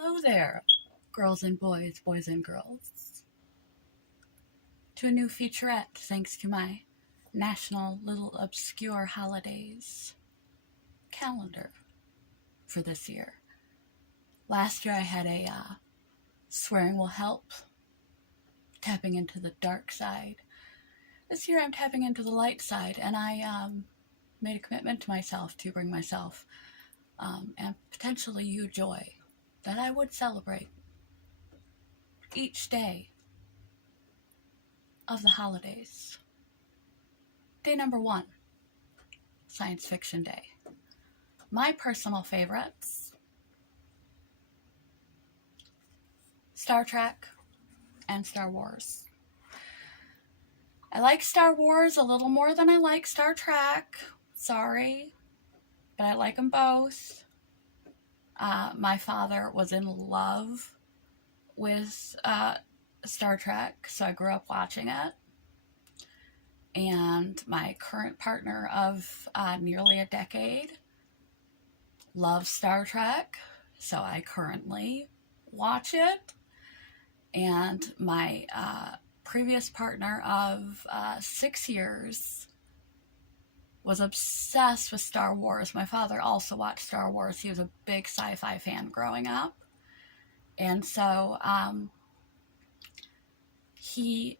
Hello there, girls and boys, boys and girls, to a new featurette thanks to my National Little Obscure Holidays calendar for this year. Last year I had a Swearing Will Help, tapping into the dark side. This year I'm tapping into the light side, and I made a commitment to myself to bring myself and potentially you joy that I would celebrate each day of the holidays. Day number 1, Science Fiction Day. My personal favorites: Star Trek and Star Wars. I like Star Wars a little more than I like Star Trek. Sorry, but I like them both. My father was in love with Star Trek, so I grew up watching it. And my current partner of nearly a decade loves Star Trek, so I currently watch it. And my previous partner of 6 years was obsessed with Star Wars. My father also watched Star Wars. He was a big sci-fi fan growing up. And so he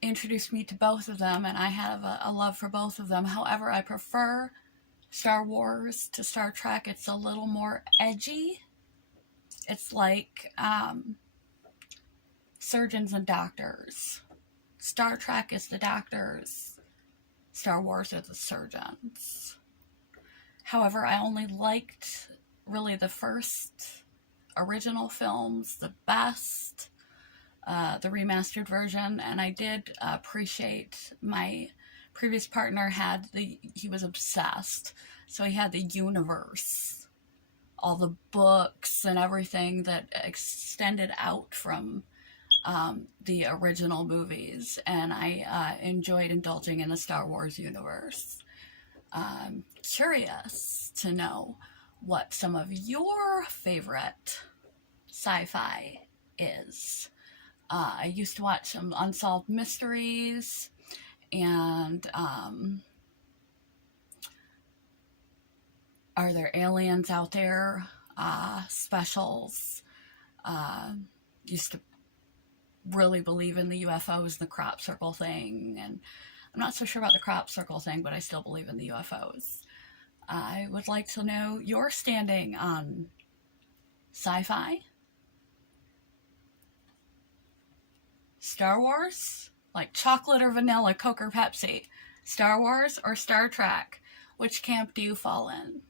introduced me to both of them, and I have a love for both of them. However, I prefer Star Wars to Star Trek. It's a little more edgy. It's like surgeons and doctors. Star Trek is the doctors. Star Wars are the surgeons. However, I only liked really the first original films the best, the remastered version, and I did appreciate my previous partner he was obsessed, so he had the universe, all the books and everything that extended out from the original movies, and I enjoyed indulging in the Star Wars universe. I'm curious to know what some of your favorite sci-fi is. I used to watch some Unsolved Mysteries, and Are There Aliens Out There specials. Used to really believe in the UFOs, the crop circle thing, and I'm not so sure about the crop circle thing, but I still believe in the UFOs. I would like to know your standing on sci-fi, Star Wars, like chocolate or vanilla, Coke or Pepsi, Star Wars or Star Trek. Which camp do you fall in?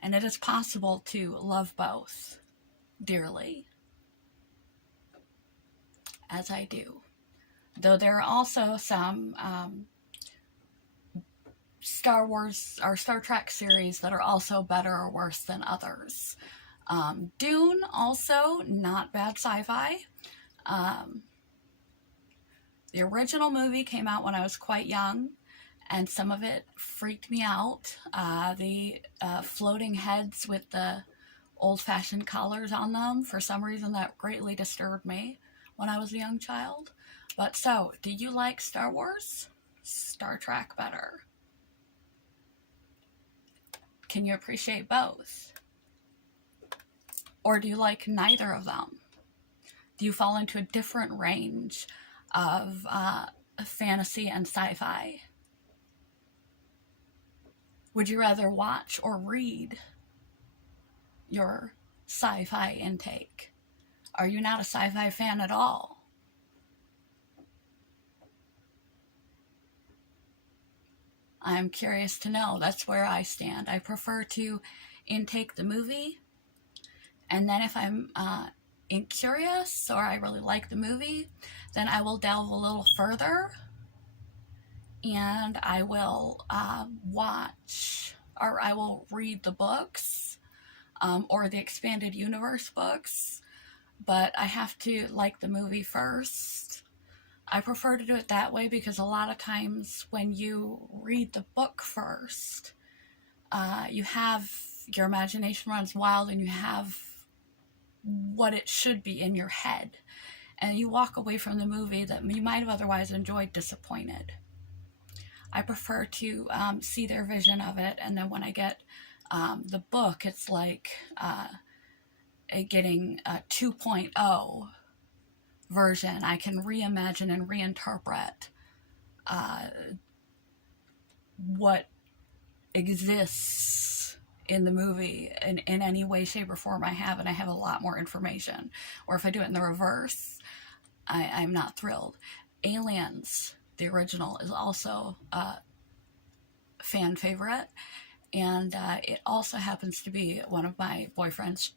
And it is possible to love both dearly, as I do. Though there are also some Star Wars or Star Trek series that are also better or worse than others. Dune, also not bad sci-fi. The original movie came out when I was quite young, and some of it freaked me out. The floating heads with the old-fashioned collars on them, for some reason that greatly disturbed me when I was a young child. But so, do you like Star Wars? Star Trek better? Can you appreciate both? Or do you like neither of them? Do you fall into a different range of fantasy and sci-fi? Would you rather watch or read your sci-fi intake? Are you not a sci-fi fan at all? I'm curious to know. That's where I stand. I prefer to intake the movie, and then if I'm curious or I really like the movie, then I will delve a little further, and I will watch, or I will read the books or the expanded universe books, but I have to like the movie first. I prefer to do it that way because a lot of times when you read the book first, you have your imagination runs wild and you have what it should be in your head. And you walk away from the movie that you might have otherwise enjoyed disappointed. I prefer to see their vision of it, and then when I get the book, it's like getting a 2.0 version. I can reimagine and reinterpret what exists in the movie in any way, shape, or form I have, and I have a lot more information. Or if I do it in the reverse, I'm not thrilled. Aliens, the original, is also a fan favorite, and it also happens to be one of my boyfriend's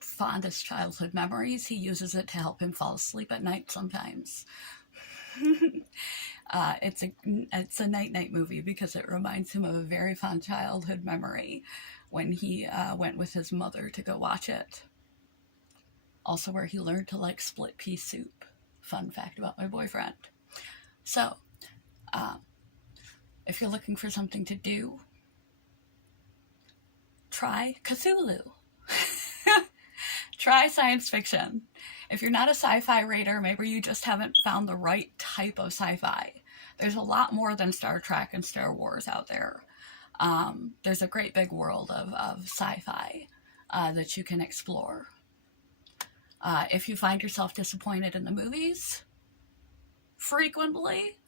fondest childhood memories. He uses it to help him fall asleep at night sometimes. It's a night-night movie because it reminds him of a very fond childhood memory when he went with his mother to go watch it. Also where he learned to like split pea soup. Fun fact about my boyfriend. So, if you're looking for something to do, try Cthulhu. Try science fiction. If you're not a sci-fi reader, maybe you just haven't found the right type of sci-fi. There's a lot more than Star Trek and Star Wars out there. There's a great big world of sci-fi that you can explore. If you find yourself disappointed in the movies frequently,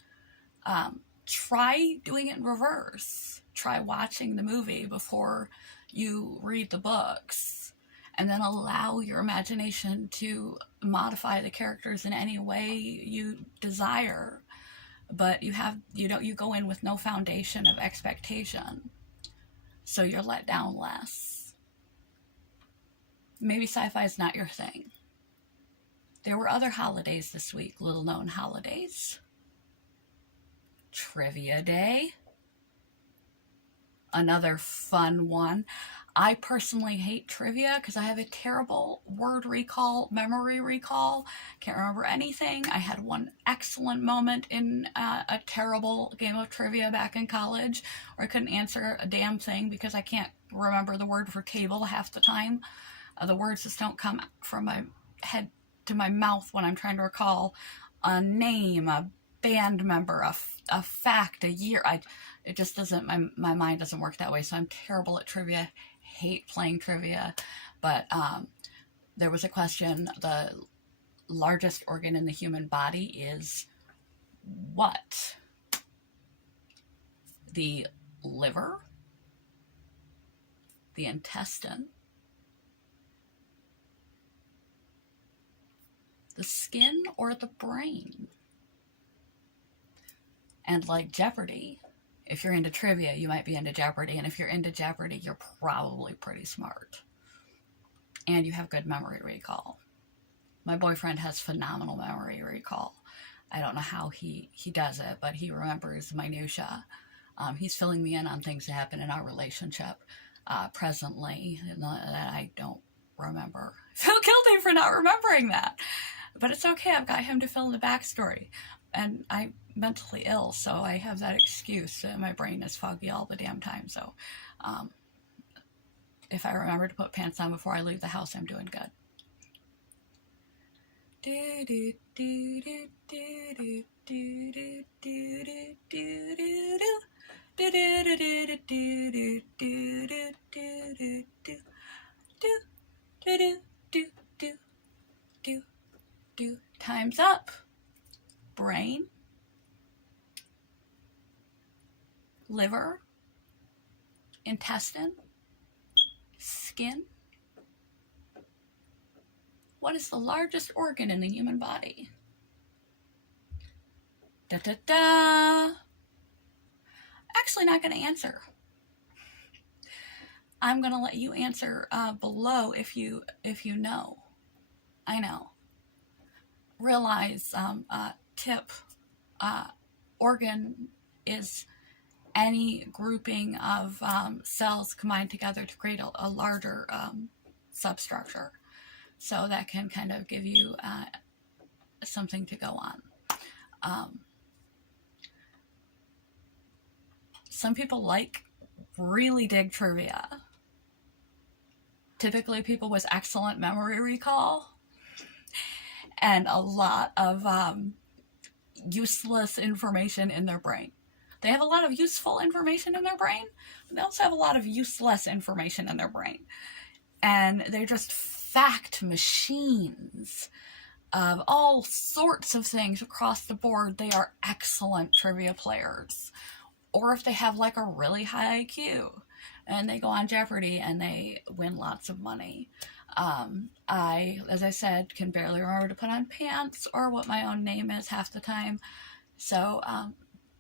try doing it in reverse. Try watching the movie before you read the books, and then allow your imagination to modify the characters in any way you desire. But you go in with no foundation of expectation, so you're let down less. Maybe sci-fi is not your thing. There were other holidays this week, little known holidays. Trivia Day. Another fun one. I personally hate trivia because I have a terrible word recall, memory recall. Can't remember anything. I had one excellent moment in a terrible game of trivia back in college where I couldn't answer a damn thing because I can't remember the word for table half the time. The words just don't come from my head to my mouth when I'm trying to recall a name, a band member, a fact, a year. It just doesn't, my mind doesn't work that way, so I'm terrible at trivia. Hate playing trivia. But there was a question: the largest organ in the human body is what? The liver, the intestine, the skin, or the brain? And like Jeopardy, if you're into trivia, you might be into Jeopardy. And if you're into Jeopardy, you're probably pretty smart. And you have good memory recall. My boyfriend has phenomenal memory recall. I don't know how he does it, but he remembers minutia. He's filling me in on things that happen in our relationship presently that I don't remember. I feel guilty for not remembering that. But it's okay, I've got him to fill in the backstory. And I'm mentally ill, so I have that excuse. My brain is foggy all the damn time, so if I remember to put pants on before I leave the house, I'm doing good. Time's up. Brain, liver, intestine, skin. What is the largest organ in the human body? Actually not going to answer. I'm going to let you answer below if you know. I know. Realize tip, organ is any grouping of cells combined together to create a larger substructure. So that can kind of give you something to go on. Some people really dig trivia. typically people with excellent memory recall and a lot of useless information in their brain. They have a lot of useful information in their brain, but they also have a lot of useless information in their brain. And they're just fact machines of all sorts of things across the board. They are excellent trivia players. Or if they have like a really high IQ and they go on Jeopardy and they win lots of money. I, as I said, can barely remember to put on pants or what my own name is half the time. So,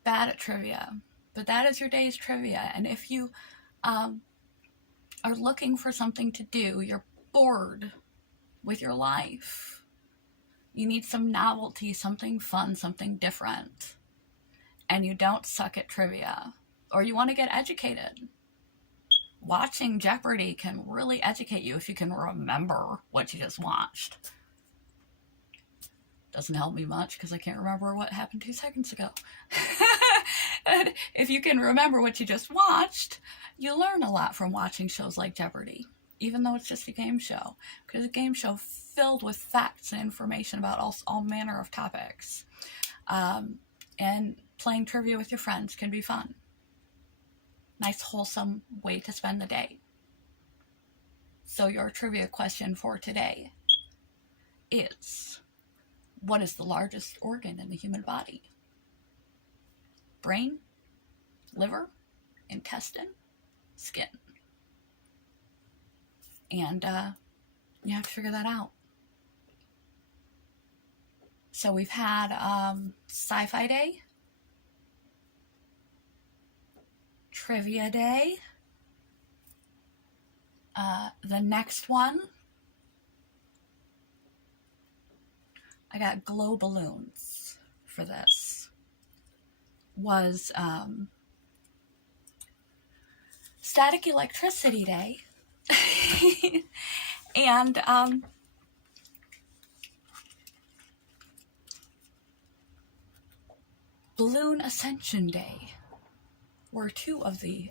bad at trivia. But that is your day's trivia. And if you are looking for something to do, you're bored with your life, you need some novelty, something fun, something different, and you don't suck at trivia, or you want to get educated, watching Jeopardy can really educate you if you can remember what you just watched. Doesn't help me much because I can't remember what happened 2 seconds ago. And if you can remember what you just watched, you learn a lot from watching shows like Jeopardy, even though it's just a game show, because it's a game show filled with facts and information about all manner of topics. And playing trivia with your friends can be fun. Nice, wholesome way to spend the day. So your trivia question for today is, what is the largest organ in the human body? Brain, liver, intestine, skin. And you have to figure that out. So we've had Sci-Fi Day, Trivia Day. The next one, I got glow balloons for this, was Static Electricity Day. And Balloon Ascension Day were 2 of the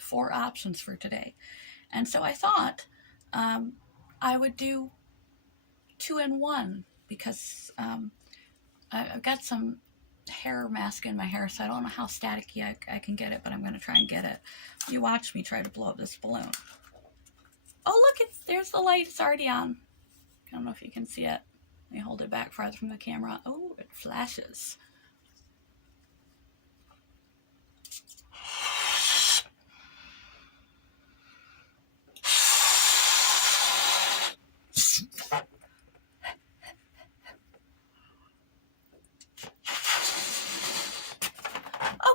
4 options for today. And so I thought I would do 2 in 1 because I've got some hair mask in my hair, so I don't know how staticky I can get it, but I'm going to try and get it. You watch me try to blow up this balloon. Oh, look, there's the light. It's already on. I don't know if you can see it. Let me hold it back farther from the camera. Oh, it flashes.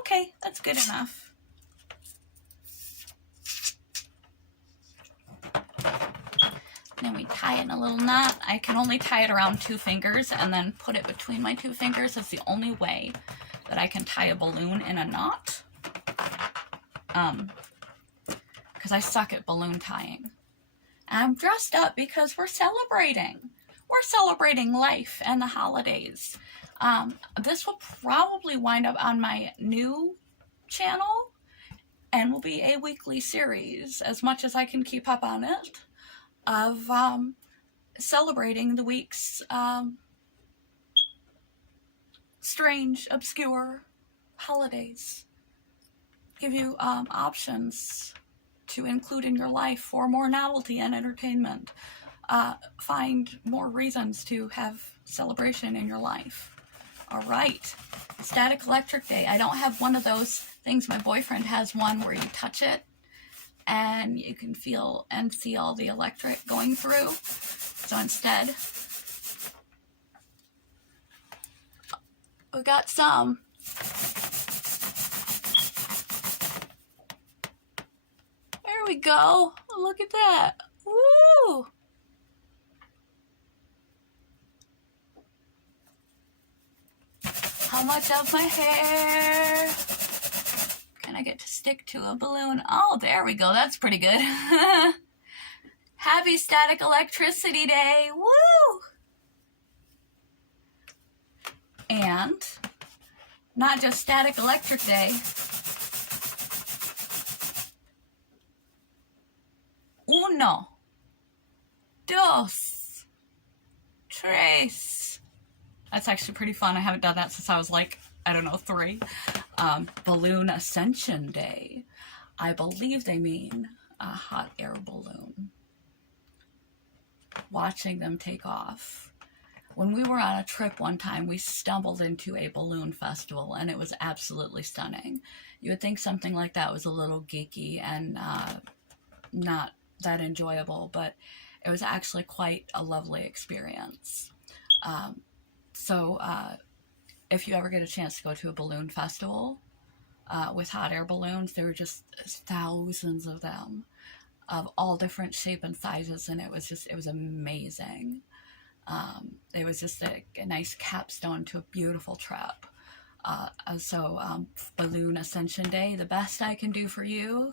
Okay, that's good enough. Then we tie it in a little knot. I can only tie it around 2 fingers and then put it between my 2 fingers. That's the only way that I can tie a balloon in a knot. Because I suck at balloon tying. And I'm dressed up because we're celebrating. We're celebrating life and the holidays. This will probably wind up on my new channel and will be a weekly series, as much as I can keep up on it, of celebrating the week's strange, obscure holidays. Give you options to include in your life for more novelty and entertainment. Find more reasons to have celebration in your life. All right, Static Electric Day. I don't have one of those things. My boyfriend has one where you touch it and you can feel and see all the electric going through. So instead, we got some. There we go. Look at that. Woo! How much of my hair can I get to stick to a balloon? Oh, there we go. That's pretty good. Happy Static Electricity Day. Woo! And not just Static Electric Day. Uno, dos, tres. That's actually pretty fun. I haven't done that since I was like, I don't know, 3. Balloon Ascension Day. I believe they mean a hot air balloon. Watching them take off. When we were on a trip one time, we stumbled into a balloon festival, and it was absolutely stunning. You would think something like that was a little geeky and not that enjoyable, but it was actually quite a lovely experience. So if you ever get a chance to go to a balloon festival with hot air balloons, there were just thousands of them of all different shape and sizes, and it was amazing. It was just a nice capstone to a beautiful trip. So Balloon Ascension Day, the best I can do for you.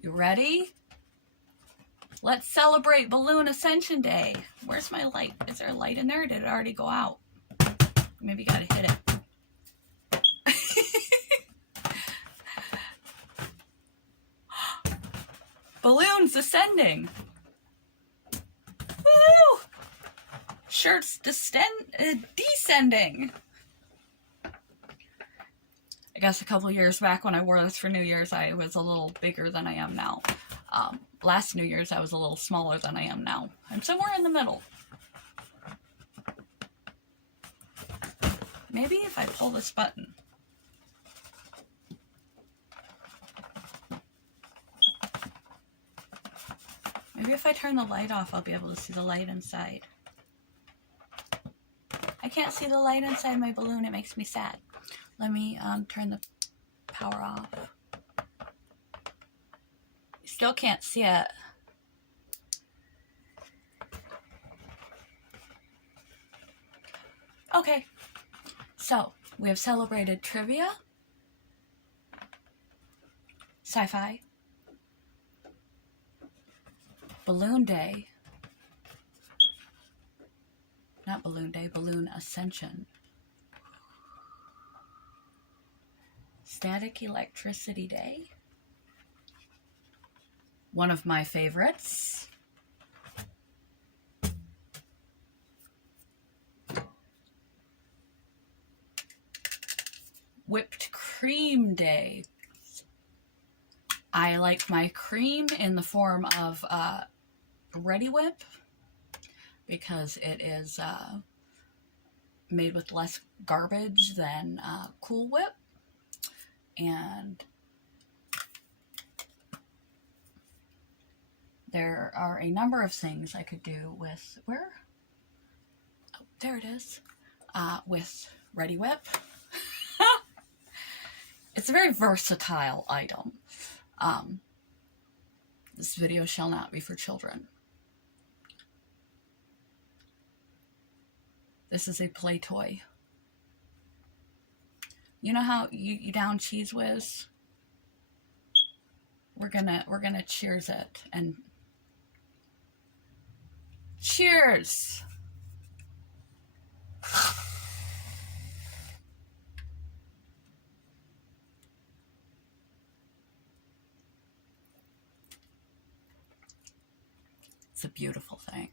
You ready? Let's celebrate Balloon Ascension Day. Where's my light? Is there a light in there, or did it already go out? Maybe you gotta hit it. Balloons ascending. Woo! Shirts descending. I guess a couple years back when I wore this for New Year's, I was a little bigger than I am now. Last New Year's, I was a little smaller than I am now. I'm somewhere in the middle. Maybe if I pull this button. Maybe if I turn the light off, I'll be able to see the light inside. I can't see the light inside my balloon. It makes me sad. Let me turn the power off. You still can't see it. Okay. So, we have celebrated trivia, sci-fi, Balloon Day, not Balloon Day, Balloon Ascension, Static Electricity Day, one of my favorites, Whipped Cream Day. I like my cream in the form of Ready Whip because it is made with less garbage than Cool Whip. And there are a number of things I could do with, where? Oh, there it is. With Ready Whip. It's a very versatile item. This video shall not be for children. This is a play toy. You know how you down Cheese Whiz? We're gonna cheers it and cheers. It's a beautiful thing.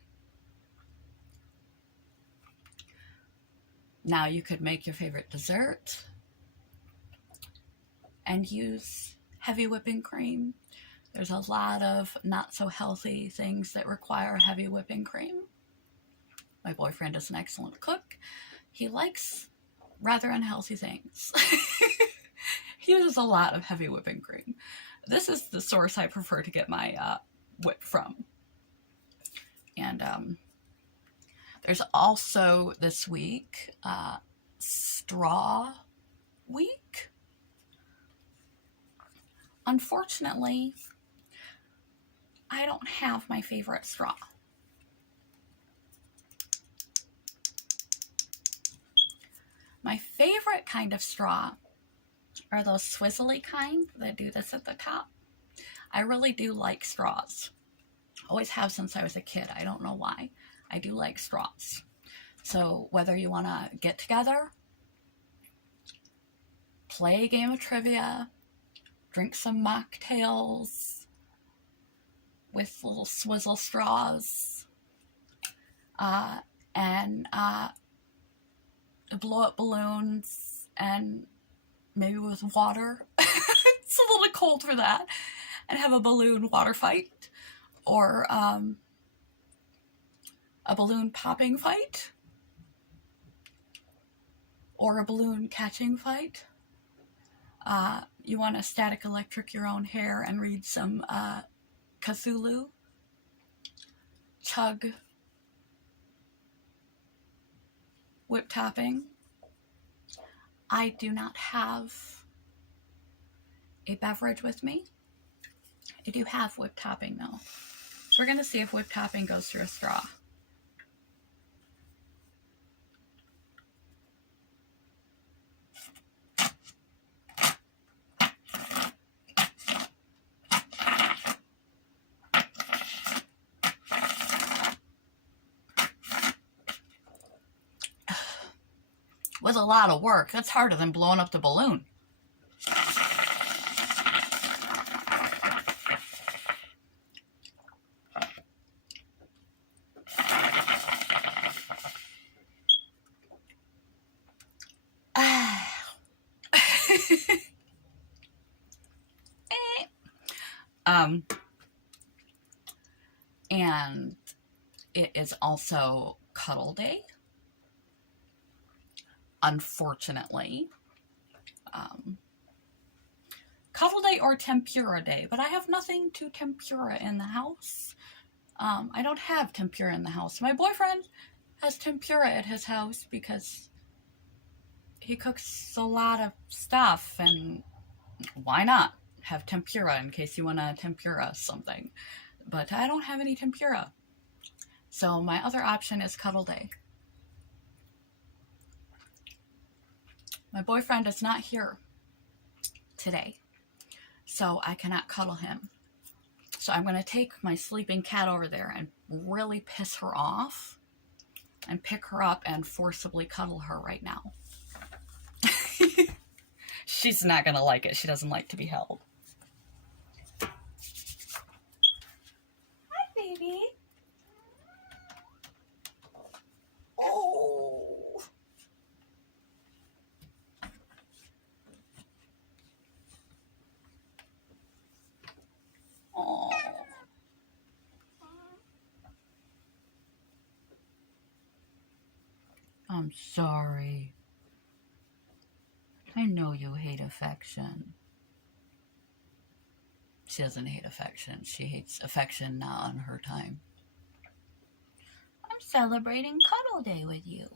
Now you could make your favorite dessert and use heavy whipping cream. There's a lot of not so healthy things that require heavy whipping cream. My boyfriend is an excellent cook. He likes rather unhealthy things. He uses a lot of heavy whipping cream. This is the source I prefer to get my whip from. And there's also this week Straw Week. Unfortunately, I don't have my favorite straw. My favorite kind of straw are those swizzly kind that do this at the top. I really do like straws. Always have since I was a kid. I don't know why. I do like straws. So whether you want to get together, play a game of trivia, drink some mocktails, with little swizzle straws, and blow up balloons, and maybe with water. It's a little cold for that. And have a balloon water fight, or a balloon popping fight, or a balloon catching fight. You want to static electric your own hair and read some Cthulhu. Chug. Whip topping. I do not have a beverage with me. I do have whip topping though. So we're going to see if whip topping goes through a straw. Was a lot of work. That's harder than blowing up the balloon. And it is also Cuddle Day. Unfortunately. Cuddle Day or Tempura Day, but I have nothing to tempura in the house. I don't have tempura in the house. My boyfriend has tempura at his house because he cooks a lot of stuff, and why not have tempura in case you want to tempura something. But I don't have any tempura. So my other option is Cuddle Day. My boyfriend is not here today, so I cannot cuddle him. So I'm going to take my sleeping cat over there and really piss her off and pick her up and forcibly cuddle her right now. She's not going to like it. She doesn't like to be held. Hi, baby. Oh. Oh. I'm sorry. I know you hate affection. She doesn't hate affection. She hates affection not on her time. I'm celebrating Cuddle Day with you.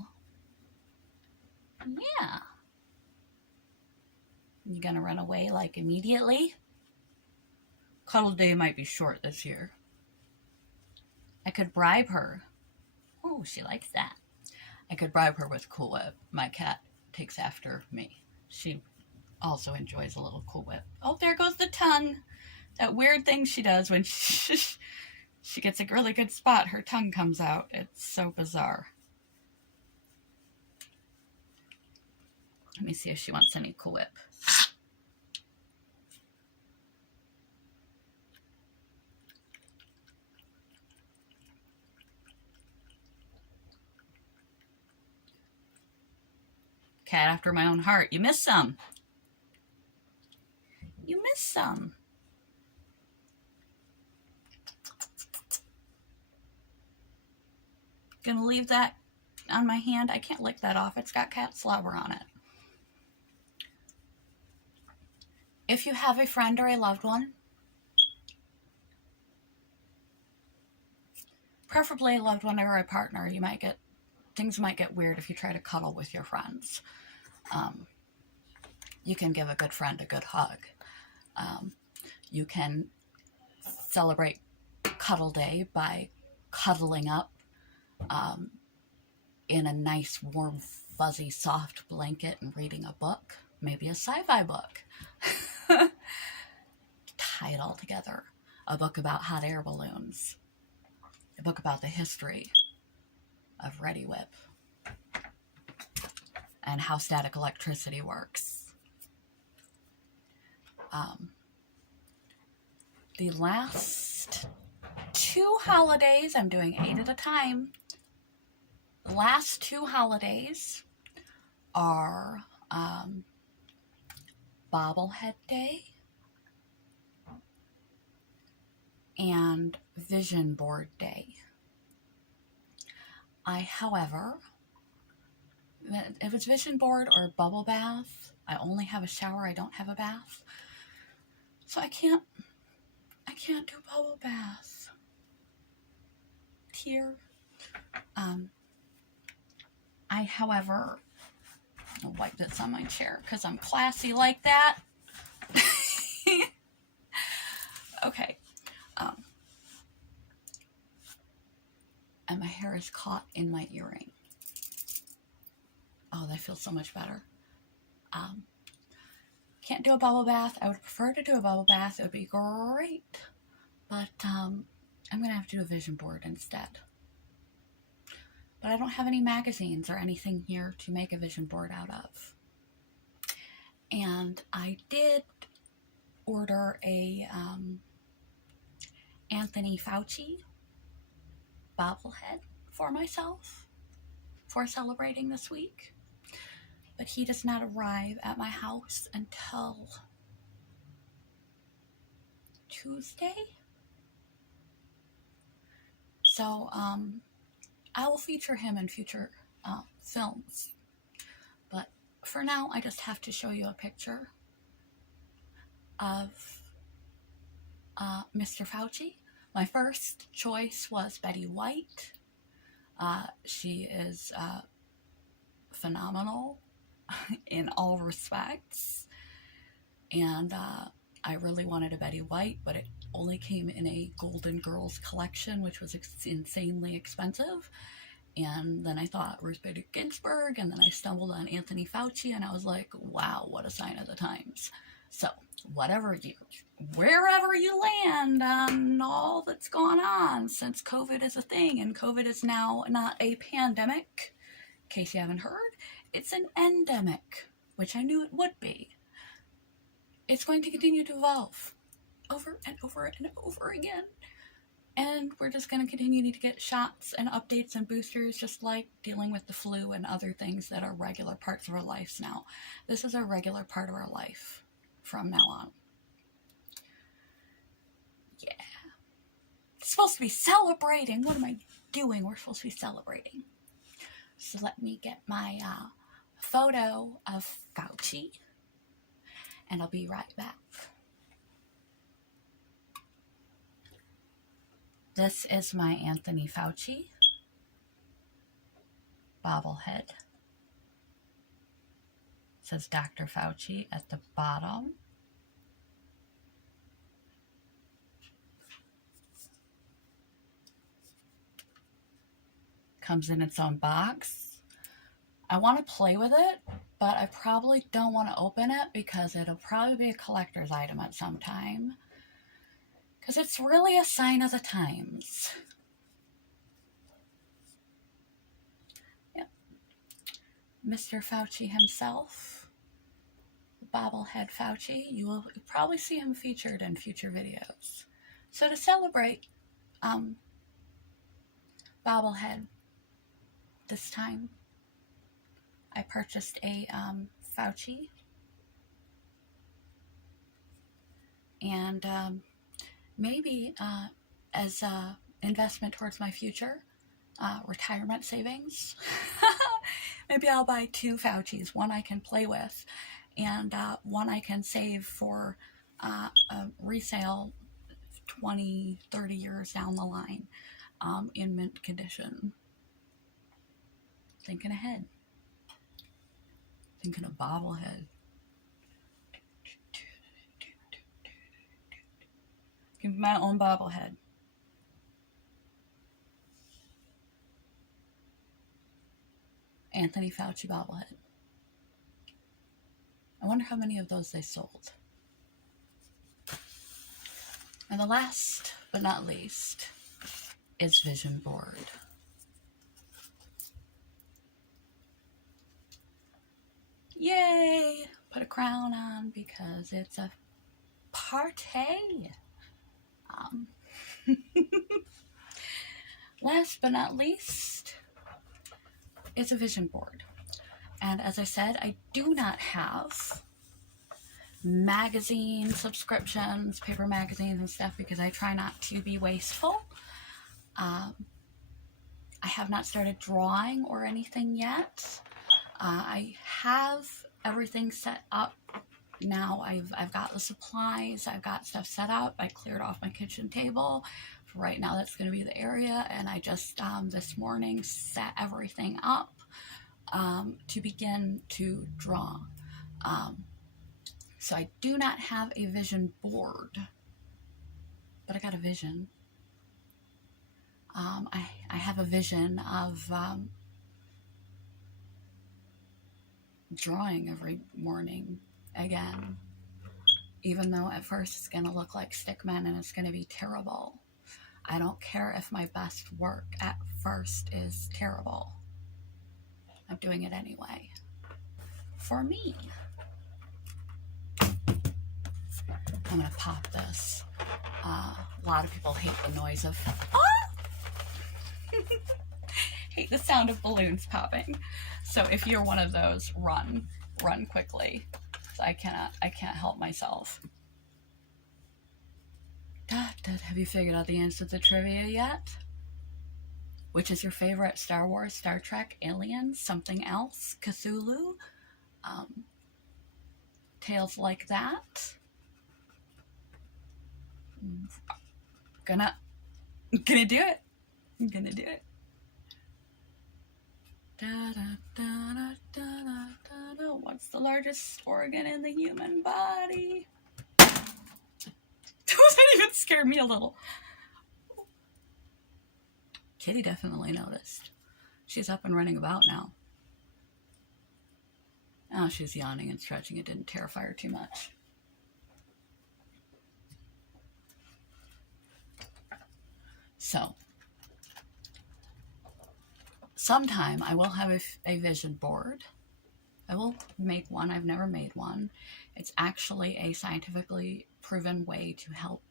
Yeah. You gonna run away like immediately? Cuddle Day might be short this year. I could bribe her. Oh, she likes that. I could bribe her with Cool Whip. My cat takes after me. She also enjoys a little Cool Whip. Oh, there goes the tongue. That weird thing she does when she gets a really good spot, her tongue comes out. It's so bizarre. Let me see if she wants any Cool Whip. Cat after my own heart. You missed some. You missed some. Gonna leave that on my hand. I can't lick that off. It's got cat slobber on it. If you have a friend or a loved one, preferably a loved one or a partner, things might get weird if you try to cuddle with your friends. You can give a good friend a good hug. You can celebrate Cuddle Day by cuddling up in a nice, warm, fuzzy, soft blanket and reading a book, maybe a sci-fi book. Tie it all together. A book about hot air balloons. A book about the history of Ready Whip and how static electricity works. The last 2 holidays, I'm doing 8 at a time. The last 2 holidays are Bobblehead Day and Vision Board Day. However, if it's Vision Board or Bubble Bath, I only have a shower, I don't have a bath. So I can't do Bubble Bath here. However, I'll wipe this on my chair because I'm classy like that. Okay. And my hair is caught in my earring. Oh, that feels so much better. Can't do a bubble bath. I would prefer to do a bubble bath. It would be great. But I'm going to have to do a vision board instead. But I don't have any magazines or anything here to make a vision board out of. And I did order a Anthony Fauci bobblehead for myself for celebrating this week. But he does not arrive at my house until Tuesday. So I will feature him in future films. But for now, I just have to show you a picture of Mr. Fauci. My first choice was Betty White. She is phenomenal in all respects. And I really wanted a Betty White, but it only came in a Golden Girls collection, which was insanely expensive. And then I thought Ruth Bader Ginsburg, and then I stumbled on Anthony Fauci, and I was like, wow, what a sign of the times. So, wherever you land on all that's gone on since COVID is a thing, and COVID is now not a pandemic, in case you haven't heard, it's an endemic, which I knew it would be. It's going to continue to evolve over and over and over again. And we're just going to continue to get shots and updates and boosters, just like dealing with the flu and other things that are regular parts of our lives now. This is a regular part of our life from now on. Yeah. It's supposed to be celebrating. What am I doing? We're supposed to be celebrating. So let me get my photo of Fauci, and I'll be right back. This is my Anthony Fauci bobblehead. It says Dr. Fauci at the bottom. Comes in its own box. I want to play with it, but I probably don't want to open it because it'll probably be a collector's item at some time. Because it's really a sign of the times. Yep. Mr. Fauci himself, bobblehead Fauci, you will probably see him featured in future videos. So to celebrate bobblehead this time, I purchased a Fauci, and maybe as investment towards my future retirement savings, maybe I'll buy 2 Faucis, one I can play with, and one I can save for a resale 20, 30 years down the line in mint condition. Thinking ahead. Thinking of bobblehead. Give me my own bobblehead. Anthony Fauci bobblehead. I wonder how many of those they sold. And the last but not least is Vision Board. Yay! Put a crown on because it's a party. Last but not least is a vision board. And as I said, I do not have magazine subscriptions, paper magazines and stuff, because I try not to be wasteful. I have not started drawing or anything yet. I have everything set up now. I've got the supplies, I've got stuff set up. I cleared off my kitchen table. For right now, that's going to be the area, and I just this morning set everything up to begin to draw. So I do not have a vision board, but I got a vision. I have a vision of drawing every morning again, even though at first it's going to look like stickmen and it's going to be terrible. I don't care if my best work at first is terrible. I'm doing it anyway. For me. I'm going to pop this. A lot of people hate the noise of... hate the sound of balloons popping. So if you're one of those, run quickly. I can't help myself. Have you figured out the answer to the trivia yet? Which is your favorite Star Wars, Star Trek, Aliens, something else, Cthulhu, tales like that? Gonna do it. I'm gonna do it. What's the largest organ in the human body? That even scared me a little. Kitty definitely noticed. She's up and running about now. Oh, she's yawning and stretching. It didn't terrify her too much. So, sometime I will have a vision board. I will make one. I've never made one. It's actually a scientifically proven way to help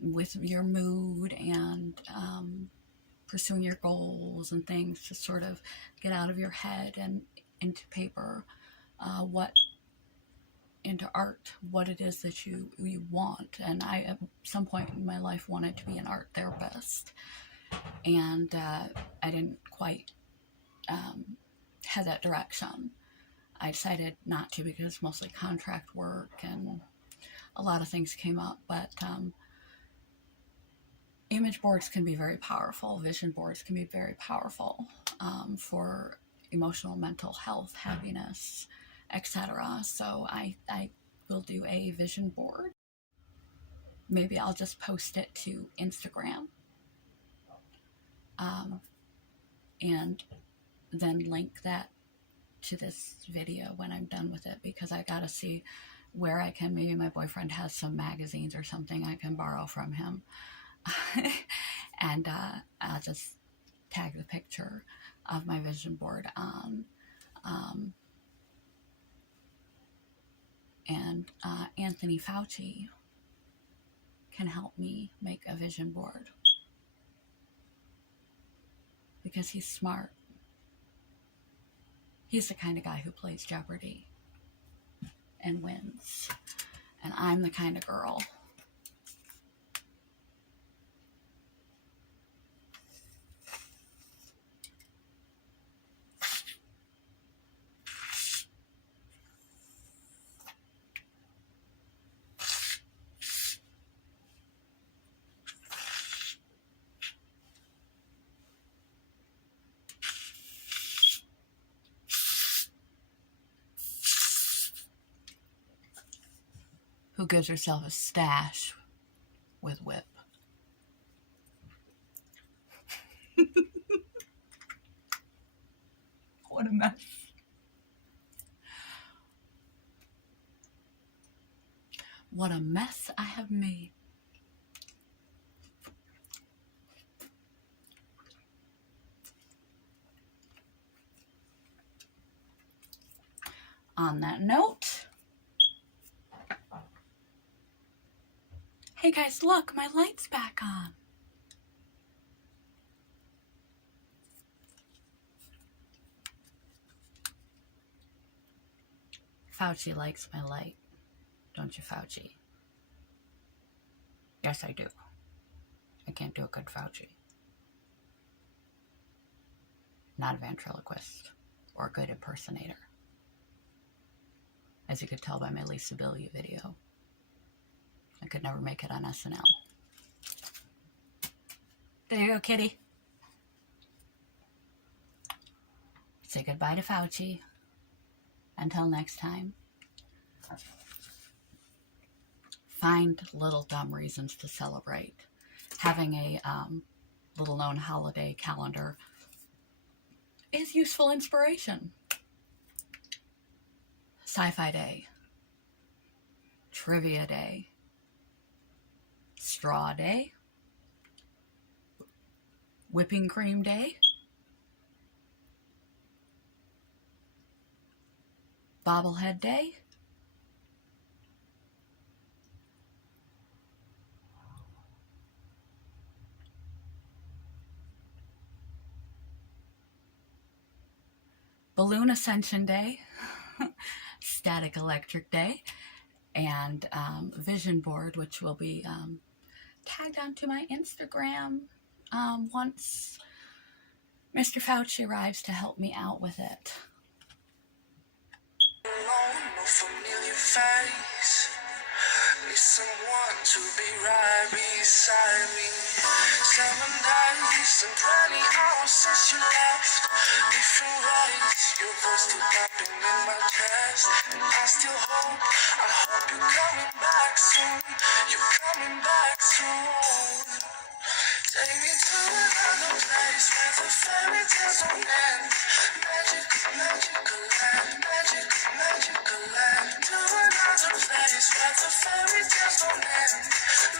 with your mood and pursuing your goals and things, to sort of get out of your head and into paper, into art, what it is that you want. And I, at some point in my life, wanted to be an art therapist, and I didn't quite head that direction. I decided not to, because it's mostly contract work and a lot of things came up. But image boards can be very powerful. Vision boards can be very powerful for emotional, mental health, happiness, etc. So I will do a vision board. Maybe I'll just post it to Instagram, and then link that to this video when I'm done with it, because I gotta see where I can. Maybe my boyfriend has some magazines or something I can borrow from him. And I'll just tag the picture of my vision board on. And Anthony Fauci can help me make a vision board, because he's smart. He's the kind of guy who plays Jeopardy and wins. And I'm the kind of girl who gives herself a stash with whip. What a mess. What a mess I have made. On that note, Hey guys, look, my light's back on. Fauci likes my light, don't you, Fauci? Yes, I do. I can't do a good Fauci. Not a ventriloquist or a good impersonator. As you could tell by my Lisa Bilyeu video, I could never make it on SNL. There you go, kitty. Say goodbye to Fauci. Until next time. Find little dumb reasons to celebrate. Having a little known holiday calendar is useful inspiration. Sci-Fi Day, Trivia Day, Straw Day, Whipping Cream Day, Bobblehead Day, Balloon Ascension Day, Static Electric Day, and Vision Board, which will be tagged onto my Instagram once Mr. Fauci arrives to help me out with it. No familiar face. Need someone to be right beside me. 7 days and 20 hours since you left. Different ways, your voice still popping in my chest. And I still hope, I hope you're coming back soon. You're coming back soon. Take me to another place where the fairy tales don't end. Magical, magical land, magical, magical land. To another place where the fairy tales don't end.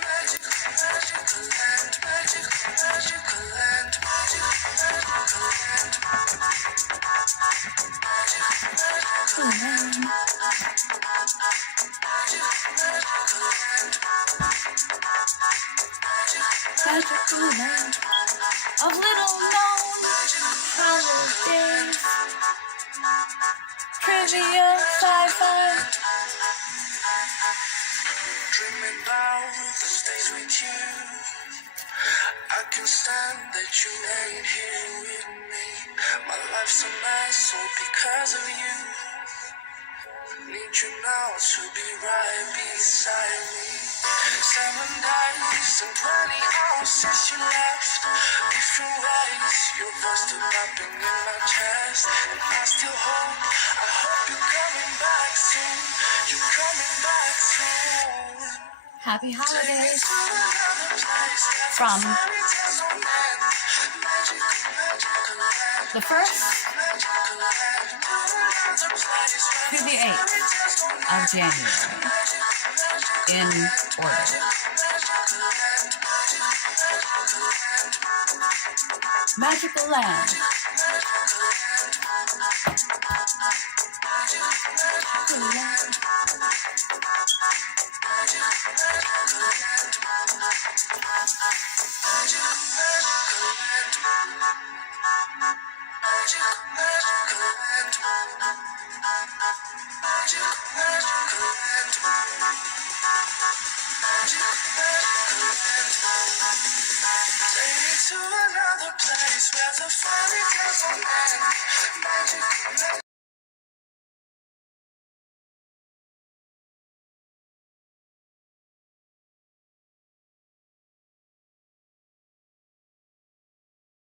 Magical, magical land, magical, magical land, magical, magical land. Magical, magical land. Magical land of little known holidays, trivia, sci-fi. Dreaming about those days with you. I can stand that you ain't here with me. My life's a mess all because of you. Need you now to be right beside me. 7 days and 20 hours since you left. Different ways, your voice still popping in my chest. And I still hope, I hope you're coming back soon. You're coming back soon. Happy holidays from the 1st to the 8th of January in order. Magical land. To another place where the fairy tales don't end. Magic.